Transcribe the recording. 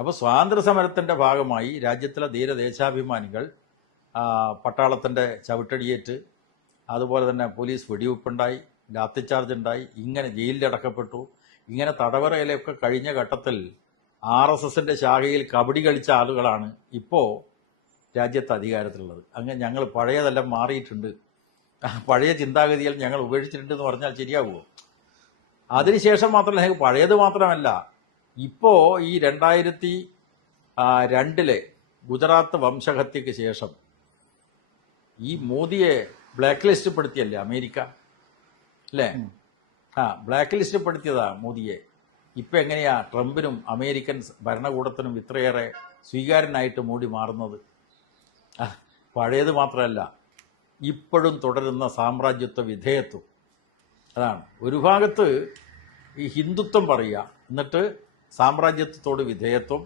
അപ്പോൾ സ്വാതന്ത്ര്യ സമരത്തിൻ്റെ ഭാഗമായി രാജ്യത്തിലെ ധീരദേശാഭിമാനികൾ പട്ടാളത്തിൻ്റെ ചവിട്ടടിയേറ്റ്, അതുപോലെ തന്നെ പോലീസ് വെടിവെപ്പുണ്ടായി, ലാത്തിച്ചാർജ് ഉണ്ടായി, ഇങ്ങനെ ജയിലിലടക്കപ്പെട്ടു. ഇങ്ങനെ തടവറയിലൊക്കെ കഴിഞ്ഞ ഘട്ടത്തിൽ RSSന്റെ ശാഖയിൽ കബഡി കളിച്ച ആളുകളാണ് ഇപ്പോൾ രാജ്യത്ത് അധികാരത്തിലുള്ളത്. അങ്ങനെ ഞങ്ങൾ പഴയതെല്ലാം മാറിയിട്ടുണ്ട്, പഴയ ചിന്താഗതികൾ ഞങ്ങൾ ഉപേക്ഷിച്ചിട്ടുണ്ടെന്ന് പറഞ്ഞാൽ ശരിയാകുമോ? അതിനുശേഷം മാത്രമല്ല, ഞങ്ങൾക്ക് പഴയത് മാത്രമല്ല, ഇപ്പോൾ ഈ 2002 ഗുജറാത്ത് വംശഹത്യക്ക് ശേഷം ഈ മോദിയെ ബ്ലാക്ക് ലിസ്റ്റ് പെടുത്തിയല്ലേ അമേരിക്ക, അല്ലേ? ബ്ലാക്ക് ലിസ്റ്റ് പെടുത്തിയതാ മോദിയെ. ഇപ്പം എങ്ങനെയാ ട്രംപിനും അമേരിക്കൻ ഭരണകൂടത്തിനും ഇത്രയേറെ സ്വീകാര്യനായിട്ട് മോഡി മാറുന്നത്? പഴയത് മാത്രമല്ല, ഇപ്പോഴും തുടരുന്ന സാമ്രാജ്യത്വ വിധേയത്വം. അതാണ് ഒരു ഭാഗത്ത് ഈ ഹിന്ദുത്വം പറയുക, എന്നിട്ട് സാമ്രാജ്യത്വത്തോട് വിധേയത്വം,